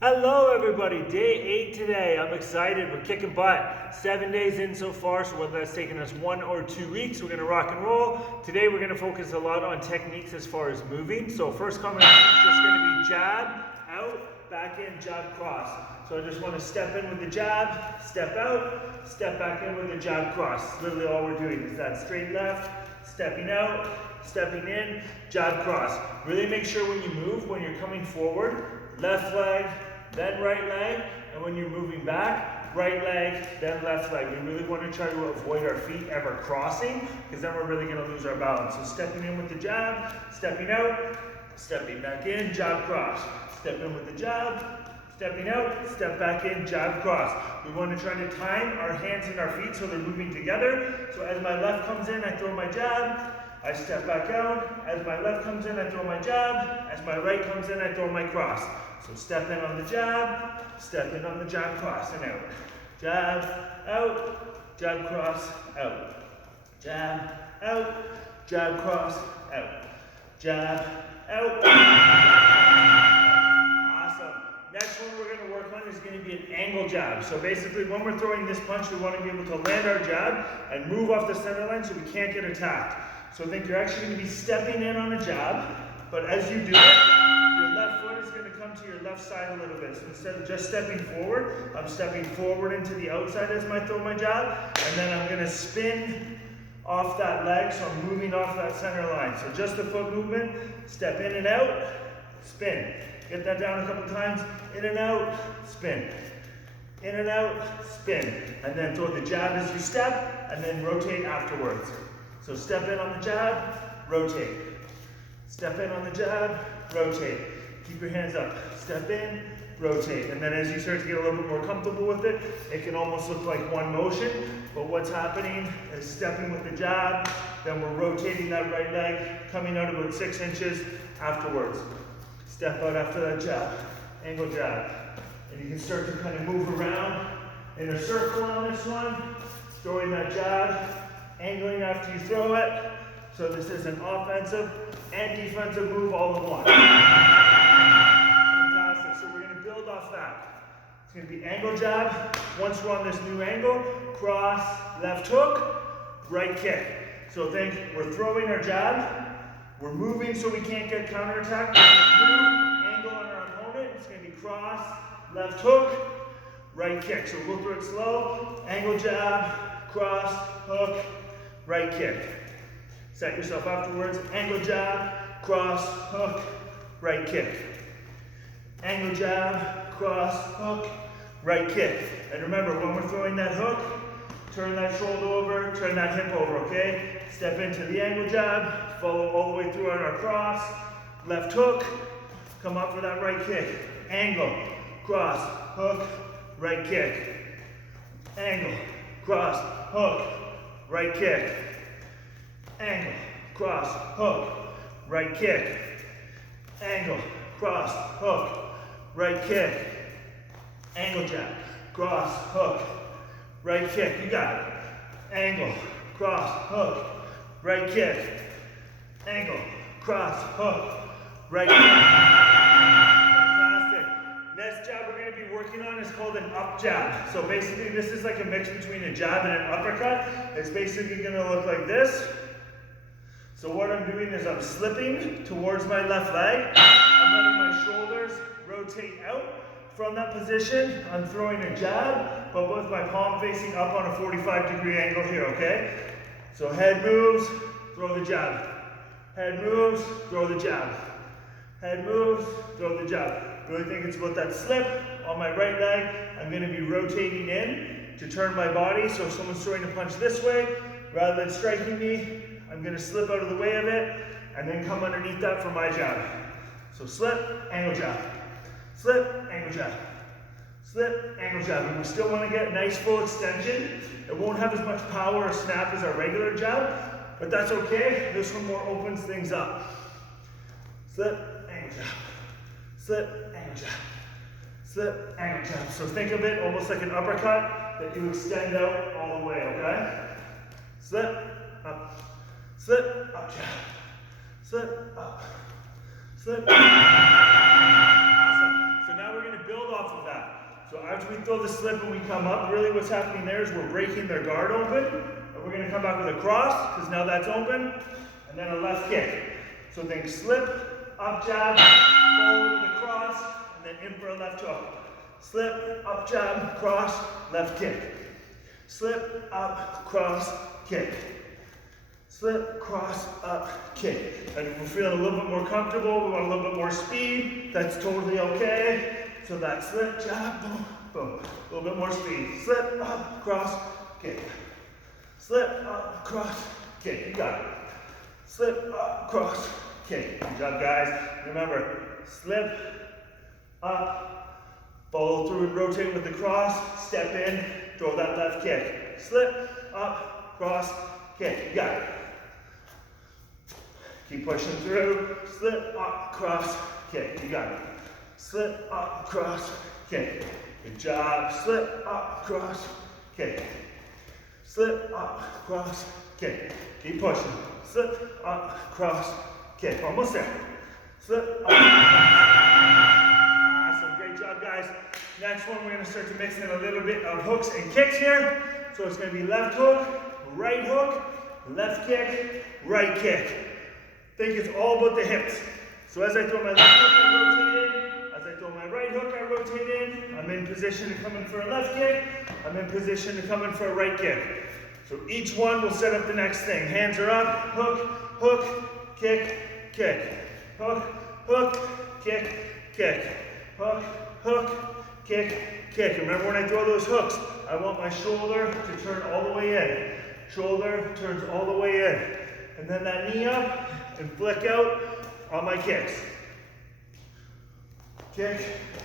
Hello everybody, day 8 today. I'm excited, we're kicking butt. 7 days in so far, so whether that's taken us 1 or 2 weeks, we're gonna rock and roll. Today we're gonna focus a lot on techniques as far as moving. So first combination is just gonna be jab, out, back in, jab, cross. So I just wanna step in with the jab, step out, step back in with the jab, cross. Literally all we're doing is that straight left, stepping out, stepping in, jab, cross. Really make sure when you move, when you're coming forward, left leg, then right leg, and when you're moving back, right leg, then left leg. We really want to try to avoid our feet ever crossing, because then we're really going to lose our balance. So stepping in with the jab, stepping out, stepping back in, jab, cross. Step in with the jab, stepping out, step back in, jab, cross. We want to try to time our hands and our feet so they're moving together. So as my left comes in, I throw my jab, I step back out. As my left comes in, I throw my jab. As my right comes in, I throw my cross. So step in on the jab, step in on the jab, cross, and out. Jab, out, jab, cross, out. Jab, out, jab, cross, out. Jab, out. Awesome. Next one we're going to work on is going to be an angle jab. So basically when we're throwing this punch, we want to be able to land our jab and move off the center line so we can't get attacked. So think you're actually going to be stepping in on a jab, but as you do it, your left foot is going to come to your left side a little bit. So instead of just stepping forward, I'm stepping forward into the outside as I throw my jab, and then I'm going to spin off that leg, so I'm moving off that center line. So just the foot movement, step in and out, spin. Get that down a couple times, in and out, spin. In and out, spin. And then throw the jab as you step, and then rotate afterwards. So step in on the jab, rotate. Step in on the jab, rotate. Keep your hands up. Step in, rotate. And then as you start to get a little bit more comfortable with it, it can almost look like one motion. But what's happening is stepping with the jab, then we're rotating that right leg, coming out about 6 inches afterwards. Step out after that jab, angle jab. And you can start to kind of move around in a circle on this one, throwing that jab, angling after you throw it. So this is an offensive and defensive move all in one. Fantastic. So we're going to build off that. It's going to be angle jab. Once we're on this new angle, cross, left hook, right kick. So think we're throwing our jab, we're moving so we can't get counterattacked. Angle on our opponent. It's going to be cross, left hook, right kick. So we'll go through it slow. Angle jab, cross, hook, right kick. Set yourself afterwards. Angle jab, cross, hook, right kick. Angle jab, cross, hook, right kick. And remember, when we're throwing that hook, turn that shoulder over, turn that hip over, okay? Step into the angle jab, follow all the way through on our cross, left hook, come up for that right kick. Angle, cross, hook, right kick. Angle, cross, hook, right kick. Angle, cross, hook, right kick. Angle, cross, hook, right kick. Angle jab, cross, hook, right kick. You got it. Angle, cross, hook, right kick. Angle, cross, hook, right kick. Fantastic. Next jab we're going to be working on is called an up jab. So basically this is like a mix between a jab and an uppercut. It's basically going to look like this. So what I'm doing is I'm slipping towards my left leg. I'm letting my shoulders rotate out. From that position, I'm throwing a jab, but with my palm facing up on a 45-degree angle here, okay? So head moves, throw the jab. Head moves, throw the jab. Head moves, throw the jab. Really think it's about that slip on my right leg. I'm going to be rotating in to turn my body. So if someone's throwing a punch this way, rather than striking me, I'm going to slip out of the way of it and then come underneath that for my jab. So slip, angle jab. Slip, angle jab. Slip, angle jab. And we still want to get nice full extension. It won't have as much power or snap as our regular jab, but that's okay. This one more opens things up. Slip, angle jab. Slip, angle jab. Slip, angle jab. So think of it almost like an uppercut that you extend out all the way, okay? Slip, up. Slip, up, jab. Slip, up. Slip. Awesome. So now we're going to build after we throw the slip and we come up, really what's happening there is we're breaking their guard open. And we're gonna come back with a cross, because now that's open, and then a left kick. So think slip, up jab, forward with a cross, and then in for a left hook. Slip, up jab, cross, left kick. Slip, up, cross, kick. Slip, cross, up, kick. And if we're feeling a little bit more comfortable, we want a little bit more speed, that's totally okay. So that slip, jab, boom, boom. A little bit more speed. Slip, up, cross, kick. Slip, up, cross, kick. You got it. Slip, up, cross, kick. Good job, guys. Remember, slip, up, follow through and rotate with the cross, step in, throw that left kick. Slip, up, cross, kick. You got it. Keep pushing through. Slip, up, cross, kick. You got it. Slip, up, cross, kick. Good job. Slip, up, cross, kick. Slip, up, cross, kick. Keep pushing. Slip, up, cross, kick. Almost there. Slip, up. Awesome. Great job, guys. Next one, we're going to start to mix in a little bit of hooks and kicks here. So it's going to be left hook, left kick, right kick. Think it's all about the hips. So as I throw my left hook, I rotate in. As I throw my right hook, I rotate in. I'm in position to come in for a left kick. I'm in position to come in for a right kick. So each one will set up the next thing. Hands are up, hook, hook, kick, kick. Hook, hook, kick, kick. Hook, hook, kick, kick. Remember when I throw those hooks, I want my shoulder to turn all the way in. Shoulder turns all the way in. And then that knee up and flick out on my kicks. Kick,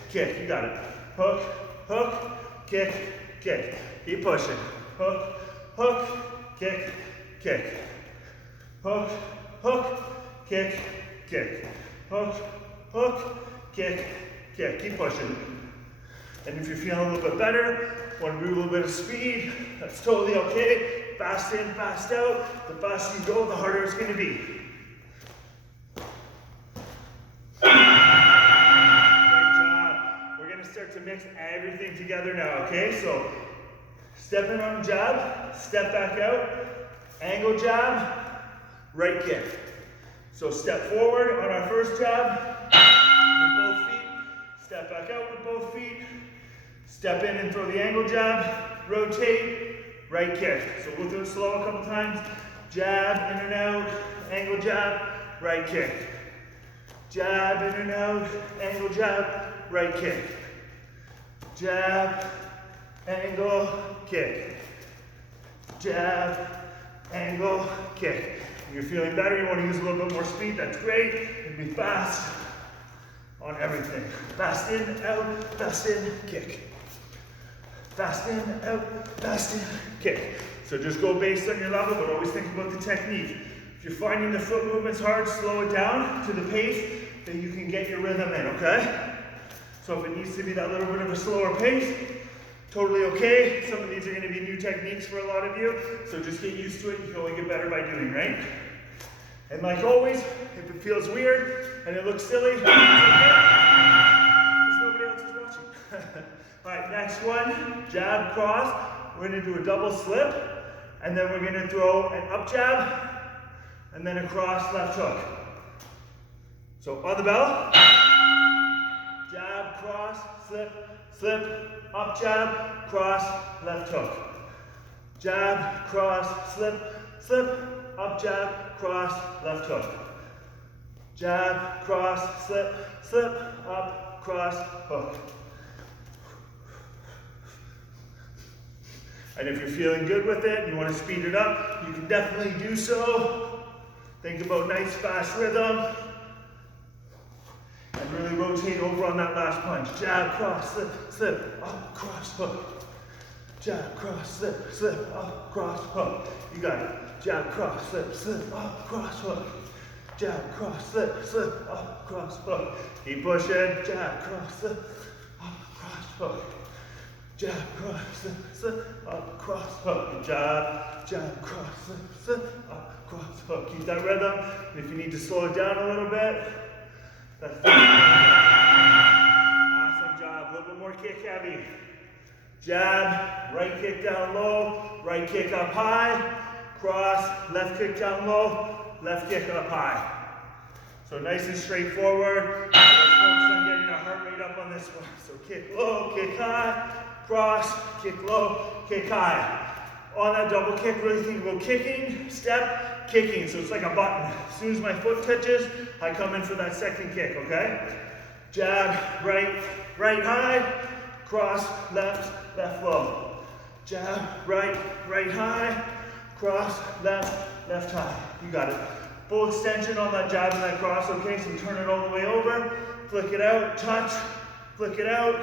kick. You got it. Hook, hook, kick, kick. Keep pushing. Hook, hook, kick, kick. Hook, hook, kick, kick. Hook, hook, kick, kick. Keep pushing. And if you're feeling a little bit better, want to do a little bit of speed, that's totally okay. Fast in, fast out. The faster you go, the harder it's going to be. Great job. We're going to start to mix everything together now, okay? So, step in on jab, step back out, angle jab, right kick. So step forward on our first jab with both feet, step back out with both feet, step in and throw the angle jab, rotate, right kick. So we'll do it slow a couple times. Jab, in and out, angle jab, right kick. Jab, in and out, angle jab, right kick. Jab, angle, kick. Jab, angle, kick. If you're feeling better, you want to use a little bit more speed, that's great. And be fast on everything. Fast in, out, fast in, kick. Fast in, out, fast in, kick. So just go based on your level, but always think about the technique. If you're finding the foot movements hard, slow it down to the pace that you can get your rhythm in, okay? So if it needs to be that little bit of a slower pace, totally okay. Some of these are going to be new techniques for a lot of you, so just get used to it. You can only get better by doing, right? And like always, if it feels weird and it looks silly, it's okay, because nobody else is watching. All right, next one, jab, cross. We're going to do a double slip, and then we're going to throw an up jab, and then a cross left hook. So on the bell, jab, cross, slip, slip, up jab, cross, left hook. Jab, cross, slip, slip, up jab, cross, left hook. Jab, cross, slip, slip, up, cross, hook. And if you're feeling good with it, you want to speed it up, you can definitely do so. Think about nice fast rhythm. And really rotate over on that last punch. Jab, cross, slip, slip, up, cross, hook. Jab, cross, slip, slip, up, cross, hook. You got it. Jab, cross, slip, slip, up, cross, hook. Jab, cross, slip, slip, up, cross, hook. Keep pushing. Jab, cross, slip, up, cross, hook. Jab, cross, slip, slip, up, cross, hook. Good job. Jab, cross, slip, slip, up, cross, hook. Keep that rhythm. And if you need to slow it down a little bit, that's awesome job. A little bit more kick heavy. Jab, right kick down low, right kick up high, cross, left kick down low, left kick up high. So nice and straightforward. Let's focus on getting our heart rate up on this one. So kick low, kick high, cross, kick low, kick high. On that double kick, really think about kicking, step, kicking. So it's like a button. As soon as my foot touches, I come in for that second kick, okay? Jab, right, right high, cross, left, left low. Jab, right, right high, cross, left, left high. You got it. Full extension on that jab and that cross, okay? So turn it all the way over, flick it out, touch, flick it out,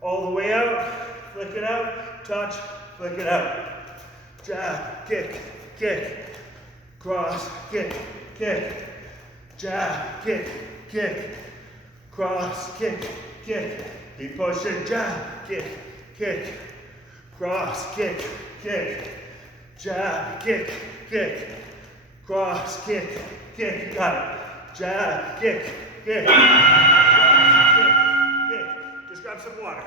all the way out, flick it out, touch, flick it out. Jab, kick, kick, cross, kick, kick, jab, kick, kick, cross, kick, kick. Keep pushing, jab, kick, kick, cross, kick, kick, jab, kick, kick, cross, kick, kick. You got it. Jab, kick, kick, cross, kick, kick. Just grab some water.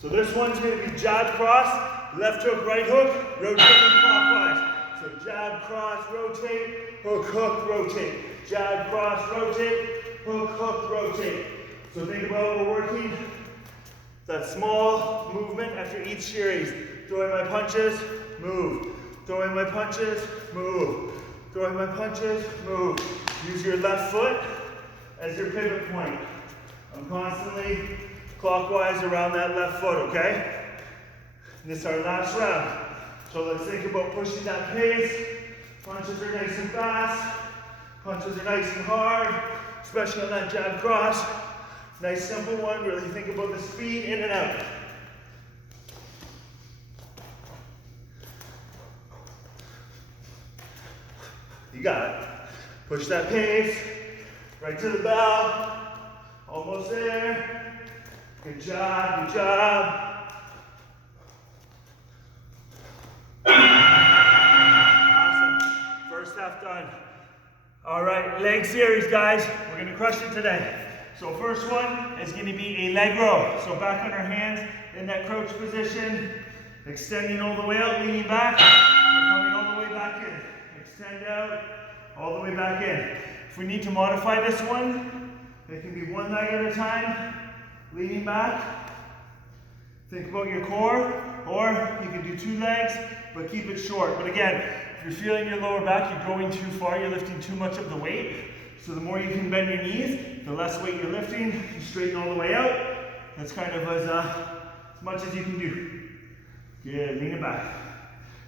So this one's going to be jab, cross, left hook, right hook, rotating clockwise. So jab, cross, rotate, hook, hook, rotate. Jab, cross, rotate, hook, hook, rotate. So think about we're working that small movement after each series. Throwing my punches, move. Throwing my punches, move. Throwing my punches, move. Use your left foot as your pivot point. I'm constantly clockwise around that left foot, okay? And this is our last round. So let's think about pushing that pace. Punches are nice and fast. Punches are nice and hard, especially on that jab cross. Nice simple one, really think about the speed in and out. You got it. Push that pace, right to the bell, almost there. Good job, good job. Awesome. First half done. All right, leg series, guys. We're gonna crush it today. So first one is gonna be a leg row. So back on our hands in that crouch position, extending all the way out, leaning back, and coming all the way back in. Extend out, all the way back in. If we need to modify this one, it can be one leg at a time, leaning back. Think about your core, or you can do two legs, but keep it short. But again, if you're feeling your lower back, you're going too far, you're lifting too much of the weight. So the more you can bend your knees, the less weight you're lifting. You straighten all the way out. That's kind of as much as you can do. Good, lean it back.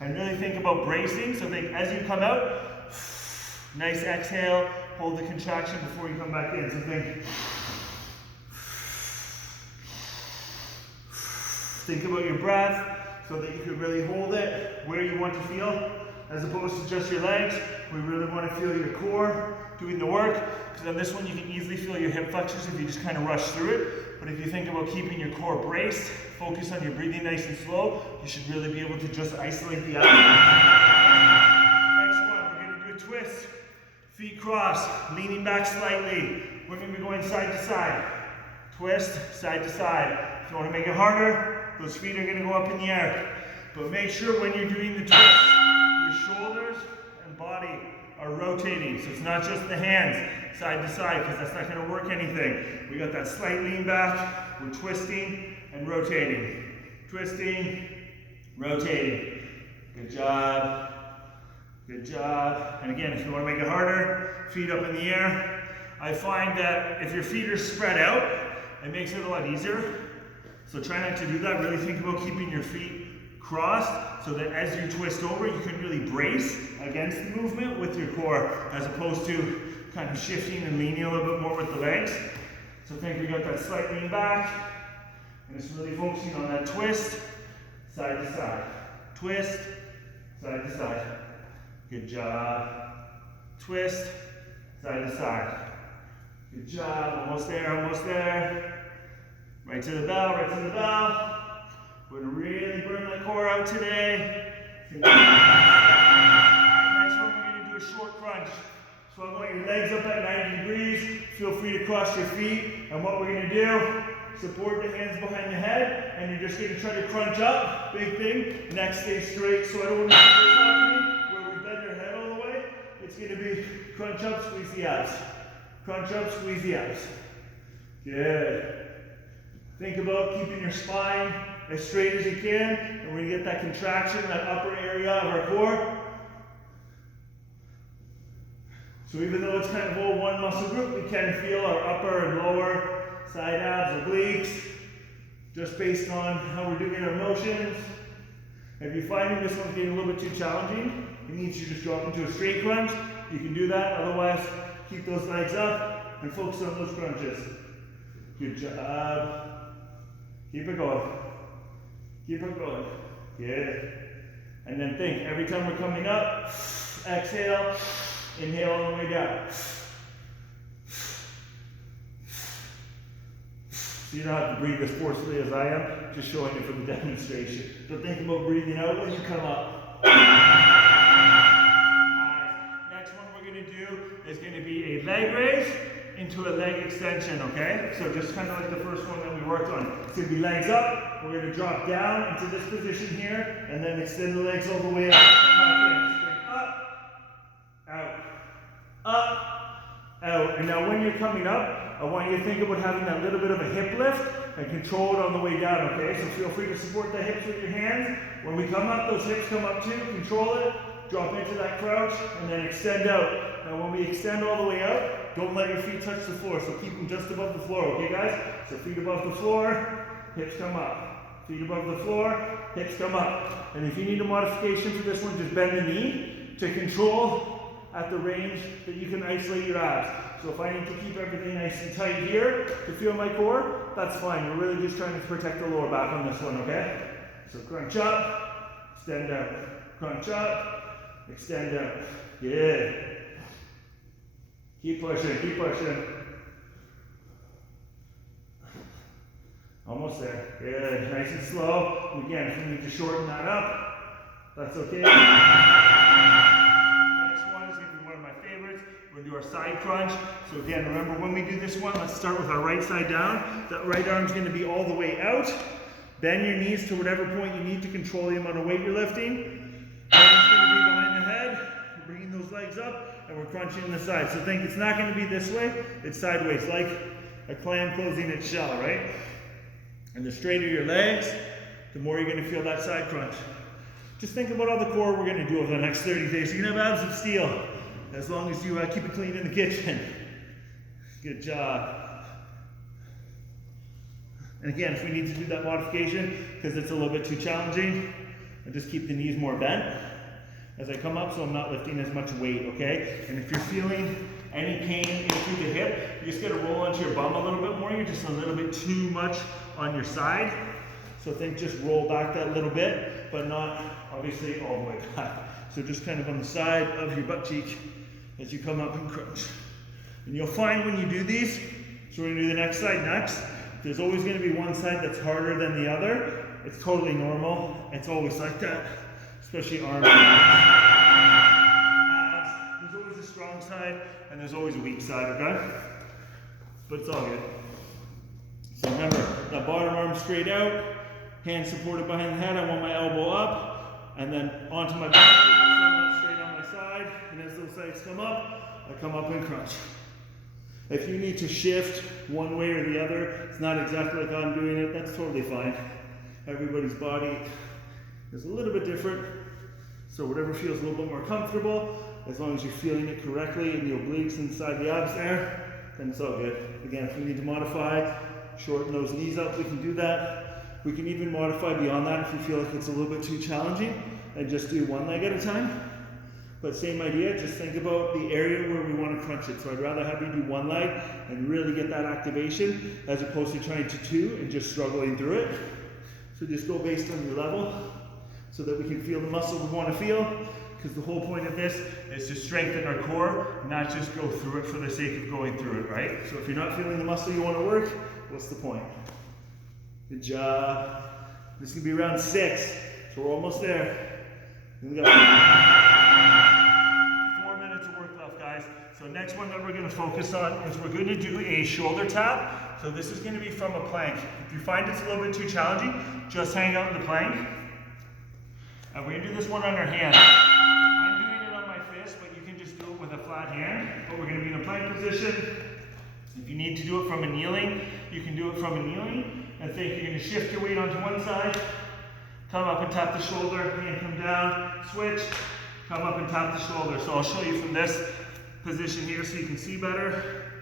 And really think about bracing. So think as you come out, nice exhale, hold the contraction before you come back in. So think about your breath so that you can really hold it where you want to feel, as opposed to just your legs. We really want to feel your core doing the work, because on this one you can easily feel your hip flexors if you just kind of rush through it. But if you think about keeping your core braced, focus on your breathing nice and slow, you should really be able to just isolate the abdomen. Next one, we're going to do a twist. Feet cross, leaning back slightly. We're going to be going side to side. Twist, side to side. If you want to make it harder, those feet are going to go up in the air. But make sure when you're doing the twist, your shoulders and body are rotating. So it's not just the hands side to side, because that's not going to work anything. We got that slight lean back. We're twisting and rotating. Twisting, rotating. Good job. Good job. And again, if you want to make it harder, feet up in the air. I find that if your feet are spread out, it makes it a lot easier. So try not to do that. Really think about keeping your feet crossed so that as you twist over, you can really brace against the movement with your core, as opposed to kind of shifting and leaning a little bit more with the legs. So think we got that slight lean back, and it's really focusing on that twist, side to side. Twist, side to side. Good job. Twist, side to side. Good job. Almost there, almost there. Right to the bell, right to the bell. We're going to really burn that core out today. Next one, we're going to do a short crunch. So I want your legs up at 90 degrees. Feel free to cross your feet. And what we're gonna do, support the hands behind the head, and you're just gonna try to crunch up. Big thing. Neck stays straight, so I don't want to see this happening where we bend our head all the way. It's gonna be crunch up, squeeze the abs. Crunch up, squeeze the abs. Good. Think about keeping your spine as straight as you can, and we're gonna get that contraction, that upper area of our core. So even though it's kind of all one muscle group, we can feel our upper and lower side abs, obliques, just based on how we're doing our motions. If you're finding this one's getting a little bit too challenging, it needs you to just drop into a straight crunch. You can do that, otherwise keep those legs up and focus on those crunches. Good job. Keep it going. Keep it going. Good. And then think, every time we're coming up, exhale, inhale all the way down. So you don't have to breathe as forcefully as I am, just showing it for the demonstration. But think about breathing out when you come up. Next one we're going to do is going to be a leg raise into a leg extension, okay? So just kind of like the first one that we worked on. It's going to be legs up. We're going to drop down into this position here, and then extend the legs all the way up. Out, out. And now when you're coming up, I want you to think about having that little bit of a hip lift and control it on the way down, okay? So feel free to support the hips with your hands. When we come up, those hips come up too. Control it, drop into that crouch, and then extend out. Now when we extend all the way out, don't let your feet touch the floor, so keep them just above the floor, okay guys? So feet above the floor, hips come up. Feet above the floor, hips come up. And if you need a modification for this one, just bend the knee to control at the range that you can isolate your abs. So if I need to keep everything nice and tight here to feel my core, that's fine. We're really just trying to protect the lower back on this one, okay? So crunch up, extend out. Crunch up, extend out. Good. Keep pushing, keep pushing. Almost there. Good. Nice and slow. Again, if you need to shorten that up, that's okay. We're going to do our side crunch. So again, remember when we do this one, let's start with our right side down. That right arm's going to be all the way out. Bend your knees to whatever point you need to control the amount of weight you're lifting. Hand's going to be behind the head. We're bringing those legs up and we're crunching the side. So think it's not going to be this way, it's sideways, like a clam closing its shell, right? And the straighter your legs, the more you're going to feel that side crunch. Just think about all the core we're going to do over the next 30 days. You're going to have abs of steel. As long as you keep it clean in the kitchen. Good job. And again, if we need to do that modification, because it's a little bit too challenging, I just keep the knees more bent as I come up so I'm not lifting as much weight, okay? And if you're feeling any pain into the hip, you just gotta roll onto your bum a little bit more. You're just a little bit too much on your side. So think just roll back that little bit, but not obviously all the way back. So just kind of on the side of your butt cheek as you come up and crunch. And you'll find when you do these, so we're gonna do the next side next, there's always gonna be one side that's harder than the other. It's totally normal. It's always like that, especially arms. There's always a strong side and there's always a weak side, okay? But it's all good. So remember, that bottom arm straight out, hands supported behind the head. I want my elbow up and then onto my back. And as those sides come up, I come up and crunch. If you need to shift one way or the other, it's not exactly like I'm doing it, that's totally fine. Everybody's body is a little bit different. So whatever feels a little bit more comfortable, as long as you're feeling it correctly in the obliques inside the abs there, then it's all good. Again, if we need to modify, shorten those knees up, we can do that. We can even modify beyond that if you feel like it's a little bit too challenging and just do one leg at a time. But same idea, just think about the area where we want to crunch it. So I'd rather have you do one leg and really get that activation as opposed to trying to two and just struggling through it. So just go based on your level so that we can feel the muscle we want to feel, because the whole point of this is to strengthen our core, not just go through it for the sake of going through it, right? So if you're not feeling the muscle you want to work, what's the point? Good job. This is going to be round 6, so we're almost there. We got 4 minutes of work left, guys. So next next one that we're going to focus on is we're going to do a shoulder tap. So this is going to be from a plank. If you find it's a little bit too challenging, just hang out in the plank. And we're going to do this one on our hand. I'm doing it on my fist, but you can just do it with a flat hand. But we're going to be in a plank position. If you need to do it from a kneeling, you can do it from a kneeling. And think you're going to shift your weight onto one side, come up and tap the shoulder, hand come down, switch, come up and tap the shoulder. So I'll show you from this position here so you can see better.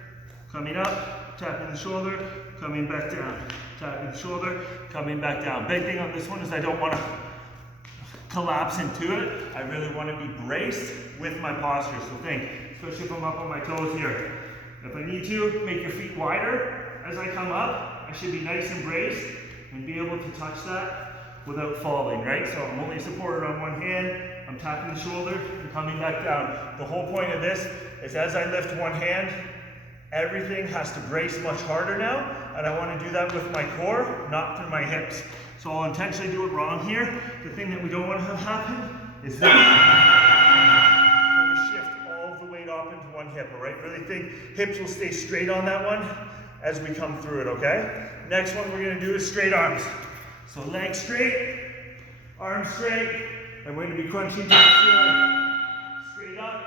Coming up, tapping the shoulder, coming back down. Tapping the shoulder, coming back down. Big thing on this one is I don't want to collapse into it. I really want to be braced with my posture. So think, especially if I'm up on my toes here. If I need to, make your feet wider as I come up. I should be nice and braced and be able to touch that without falling, right? So I'm only supported on one hand, I'm tapping the shoulder and coming back down. The whole point of this is as I lift one hand, everything has to brace much harder now, and I want to do that with my core, not through my hips. So I'll intentionally do it wrong here. The thing that we don't want to have happen is this. We shift all of the weight off into one hip, all right? Really think hips will stay straight on that one as we come through it, okay? Next one we're going to do is straight arms. So legs straight, arms straight, and we're going to be crunching to the ceiling. Straight up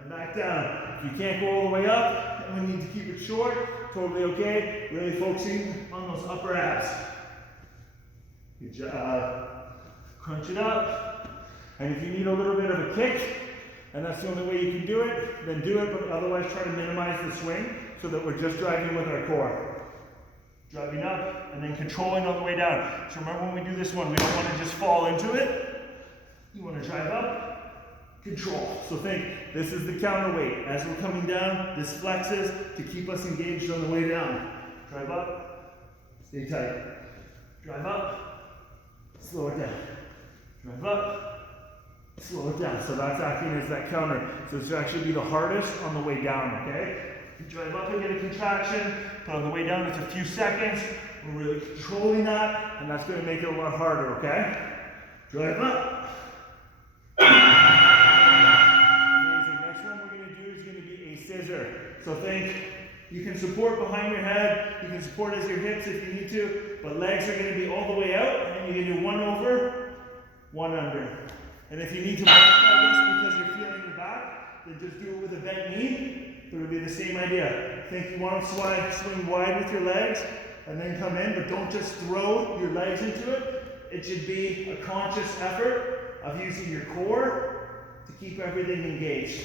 and back down. If you can't go all the way up, and we need to keep it short, totally okay. Really focusing on those upper abs. Good job. Crunch it up. And if you need a little bit of a kick, and that's the only way you can do it, then do it, but otherwise try to minimize the swing so that we're just driving with our core. Driving up and then controlling all the way down. So remember when we do this one, we don't want to just fall into it. You want to drive up, control. So think, this is the counterweight. As we're coming down, this flexes to keep us engaged on the way down. Drive up, stay tight. Drive up, slow it down. Drive up, slow it down. So that's acting as that counter. So this should actually be the hardest on the way down, okay? You drive up and get a contraction, but on the way down it's a few seconds. We're really controlling that, and that's going to make it a lot harder, okay? Drive up. Amazing. Next one we're going to do is going to be a scissor. So think, you can support behind your head, you can support as your hips if you need to, but legs are going to be all the way out, and you're going to do one over, one under. And if you need to modify this because you're feeling your back, then just do it with a bent knee. But it'll be the same idea. Think you want to swing wide with your legs and then come in, but don't just throw your legs into it. It should be a conscious effort of using your core to keep everything engaged.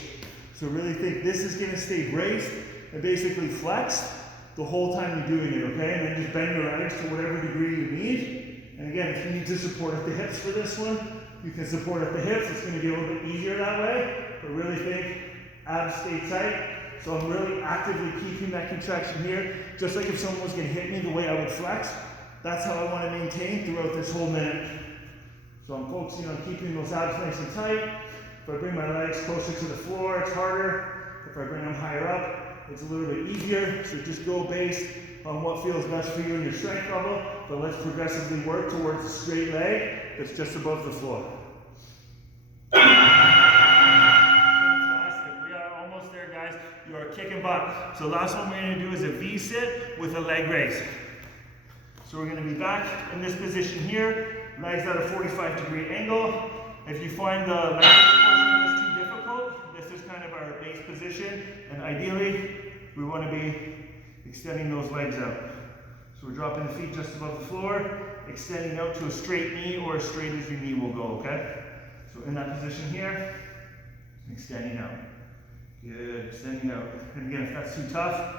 So really think this is going to stay braced and basically flexed the whole time you're doing it, okay? And then just bend your legs to whatever degree you need. And again, if you need to support at the hips for this one, you can support at the hips. It's going to be a little bit easier that way. But really think abs stay tight. So I'm really actively keeping that contraction here. Just like if someone was going to hit me the way I would flex, that's how I want to maintain throughout this whole minute. So I'm focusing on keeping those abs nice and tight. If I bring my legs closer to the floor, it's harder. If I bring them higher up, it's a little bit easier. So just go based on what feels best for you and your strength level. But let's progressively work towards a straight leg that's just above the floor. You are kicking butt. So last one we're going to do is a V-sit with a leg raise. So we're going to be back in this position here, legs at a 45-degree angle. If you find the leg portion is too difficult, this is kind of our base position, and ideally we want to be extending those legs out. So we're dropping the feet just above the floor, extending out to a straight knee or as straight as your knee will go, okay? So in that position here, extending out. Good, extending out. And again, if that's too tough,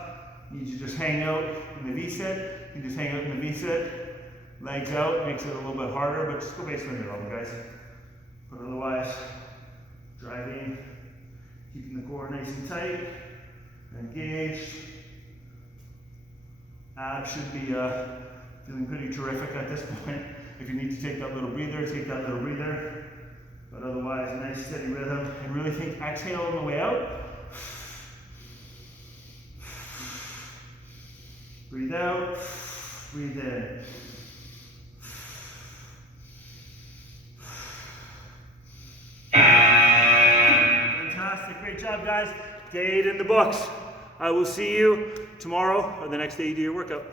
you need to just hang out in the V-sit. You just hang out in the V-sit. Legs out, makes it a little bit harder, but just go base limit level, guys. But otherwise, driving, keeping the core nice and tight, engaged. Abs should be feeling pretty terrific at this point. If you need to take that little breather, take that little breather. But otherwise, nice steady rhythm. And really think exhale on the way out. Breathe out, breathe in. Fantastic. Fantastic. Great job, guys. Day 8 in the books. I will see you tomorrow or the next day you do your workout.